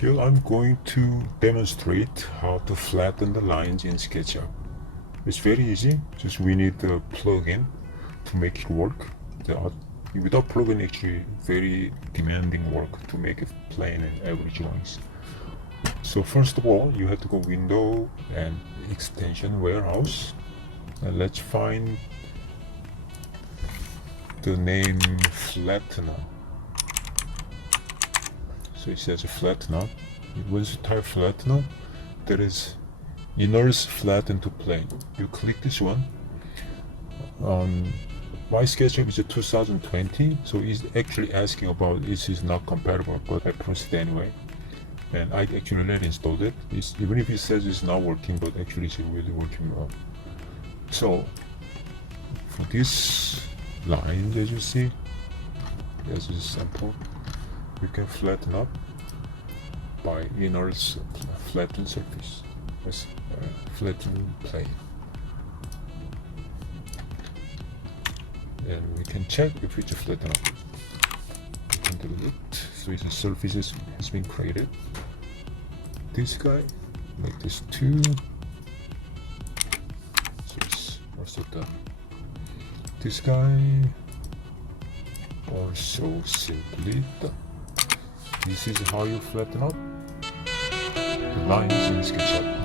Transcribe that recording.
Here I'm going to demonstrate how to flatten the lines in SketchUp. It's very easy, just we need the plugin to make it work. Without plugin, actually very demanding work to make it plain and average lines. So first of all, you have to go Window and Extension Warehouse, and let's find the name Flattener. So it says Flattener. Once you type Flattener, there is Inner's Flatten to Plane. You click this one. My SketchUp is a 2020, so it's actually asking about this is not compatible, but I pressed it anyway. And I actually already installed it. Even if it says it's not working, but actually it's really working well. So for this line, as you see, there's a sample. You can flatten up by Inner's flatten surface, flatten plane. And we can check if it's a flatten up. We can do it. So the surface has been created. This guy, make this 2. So it's also done. This guy, also simply done. This is how you flatten up the lines in SketchUp.